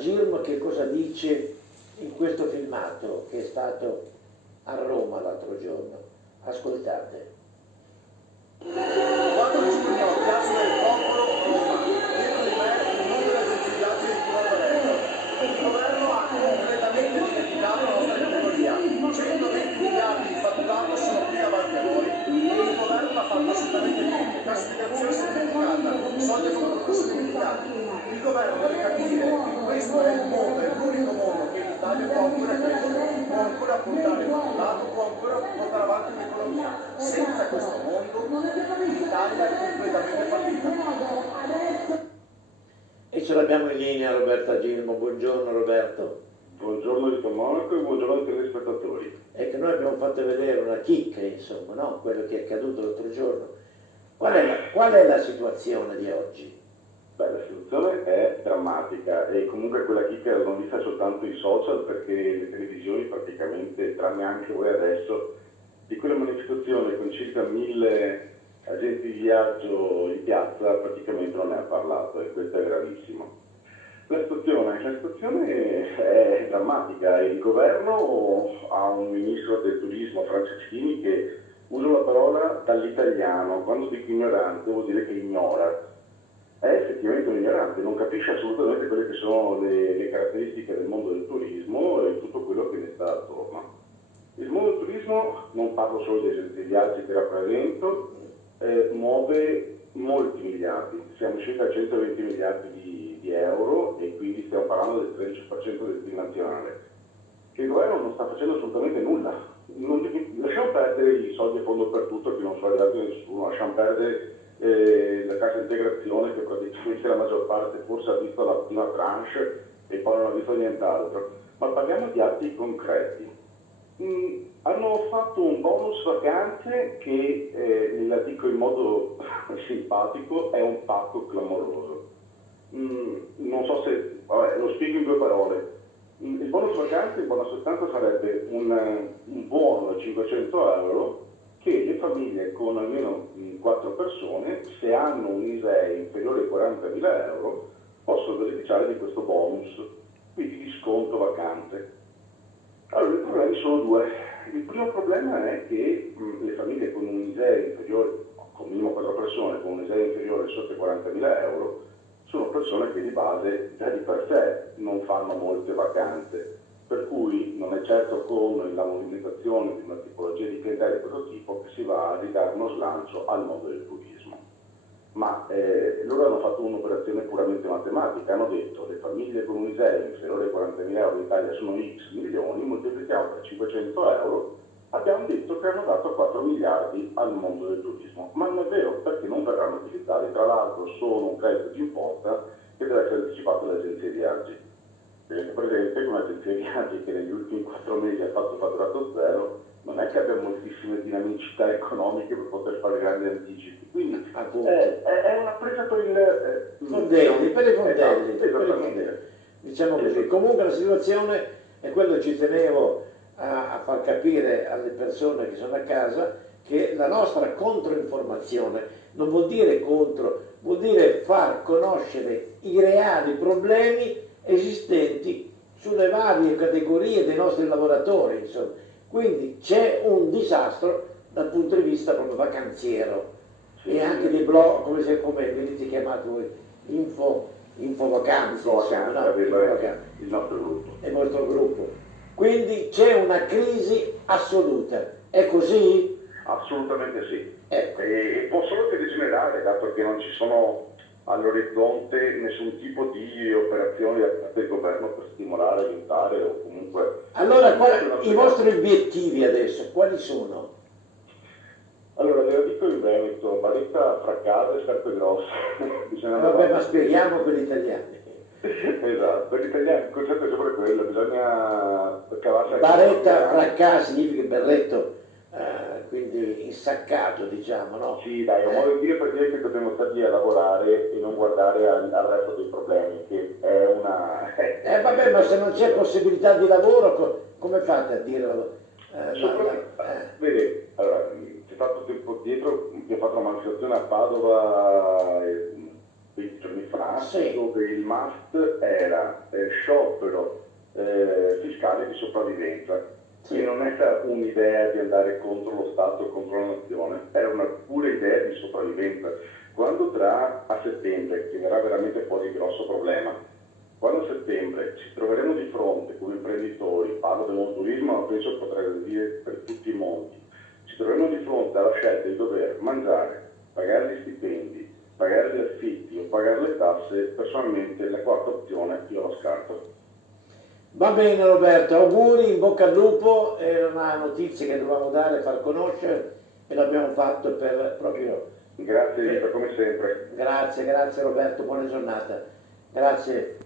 Girmo che cosa dice in questo filmato che è stato a Roma l'altro giorno. Ascoltate. 4 giugno, Piazza del Popolo, Roma. Chiedo di me il nome delle agenzie di viaggio di cui governo. Il governo ha completamente dimenticato la nostra categoria. 120 miliardi di fatturato sono qui davanti a noi e il governo l'ha fatto assolutamente niente. Classificazione semplificata, soldi a fondo sono dimenticati. Il governo deve capire che questo è il mondo, è l'unico mondo che l'Italia può ancora crescere, può ancora puntare il fatturato, può ancora portare avanti l'economia. Senza questo mondo l'Italia è completamente fallita. E ce l'abbiamo in linea Roberto Girmo. Buongiorno Roberto. Buongiorno Vito Monaco e buongiorno ai telespettatori. È che noi abbiamo fatto vedere una chicca, insomma, no? Quello che è accaduto l'altro giorno. Qual è la situazione di oggi? Beh, la situazione è drammatica e comunque quella chicca l'hanno vista soltanto i social, perché le televisioni praticamente, tranne anche voi adesso, di quella manifestazione con circa 1000 agenti di viaggio in piazza praticamente non ne ha parlato, e questo è gravissimo. La situazione è drammatica e il governo ha un ministro del turismo, Franceschini, che usa la parola dall'italiano. Quando dico ignorante vuol dire che ignora. È effettivamente un ignorante, non capisce assolutamente quelle che sono le caratteristiche del mondo del turismo e tutto quello che ne sta attorno. Il mondo del turismo, non parlo solo dei agenzie di viaggi che rappresento, muove molti miliardi, siamo circa a 120 miliardi di euro e quindi stiamo parlando del 13% del PIL nazionale. Che il governo non sta facendo assolutamente nulla. Lasciamo perdere i soldi a fondo per tutto che non sono arrivati a nessuno, lasciamo perdere la cassa integrazione che praticamente la maggior parte forse ha visto la prima tranche e poi non ha visto nient'altro, ma parliamo di atti concreti. Hanno fatto un bonus vacanze che, la dico in modo simpatico, è un pacco clamoroso. Non so se, vabbè, lo spiego in 2 parole. Il bonus vacanze in buona sostanza sarebbe un buono da 500 euro che le famiglie con almeno 4 persone, se hanno un ISEE inferiore ai 40.000 euro, possono beneficiare di questo bonus, quindi di sconto vacanze. Allora, i problemi sono 2. Il primo problema è che le famiglie con un ISEE inferiore, con minimo 4 persone, con un ISEE inferiore sotto i 40.000 euro, sono persone che di base già di per sé non fanno molte vacanze, per cui non è certo con la movimentazione di una tipologia di clientela di questo tipo che si va a ridare uno slancio al mondo del turismo. Ma loro hanno fatto un'operazione puramente matematica, hanno detto le famiglie con un ISEE inferiore ai 40.000 euro in Italia sono X milioni, moltiplichiamo per 500 euro, abbiamo detto che hanno dato 4 miliardi al mondo del turismo. Ma non è vero, perché non verranno utilizzati, tra l'altro sono un credito d'imposta che deve essere anticipato dalle agenzie di viaggi. Tenete presente che un'agenzia di viaggi che negli ultimi 4 mesi ha fatto fatturato zero, non è che abbia moltissime dinamicità economiche per poter fare grandi anticipi. Quindi è una presa per il fondelli, per i fondelli, esatto, per i fondelli. Diciamo così. Comunque la situazione è quello che ci tenevo a far capire alle persone che sono a casa, che la nostra controinformazione non vuol dire contro, vuol dire far conoscere i reali problemi esistenti sulle varie categorie dei nostri lavoratori, insomma. Quindi c'è un disastro dal punto di vista proprio vacanziero, e anche dei blog, come venite chiamati voi, info vacanze, il nostro gruppo. È il vostro gruppo. Quindi c'è una crisi assoluta, è così? Assolutamente sì. Ecco. E può solo che degenerare, dato che non ci sono all'orizzonte nessun tipo di operazioni da parte del governo per stimolare, aiutare o comunque... Allora, i vostri obiettivi adesso, quali sono? Allora, ve lo dico in Veneto, Baretta fra casa e scarpe grosse. Vabbè, ma spieghiamo per gli italiani. Esatto, per gli italiani il concetto è sempre quello, bisogna cavarsi... Baretta fra casa significa berretto, quindi insaccato, diciamo, no? Sì, dai, è un modo di dire per dire che dobbiamo stare lì a lavorare e non guardare al resto dei problemi, che è una... vabbè, ma se non c'è possibilità di lavoro, come fate a dirlo? Vede, allora, c'è stato tempo dietro, abbiamo fatto una manifestazione a Padova 20 giorni fa, fa, Sì. dove il must era sciopero fiscale di sopravvivenza. Sì. E non era un'idea di andare contro lo Stato o contro la nazione, era una pura idea di sopravvivenza. Quando a settembre, che verrà veramente fuori il grosso problema, quando a settembre ci troveremo di fronte come imprenditori, parlo del mondo turismo, ma penso potrei dire per tutti i mondi, ci troveremo di fronte alla scelta di dover mangiare, pagare gli stipendi, pagare gli affitti o pagare le tasse, personalmente la quarta opzione io la scarto. Va bene Roberto, auguri, in bocca al lupo, era una notizia che dovevamo dare, far conoscere e l'abbiamo fatto proprio. Grazie Vito, come sempre. Grazie Roberto, buona giornata. Grazie.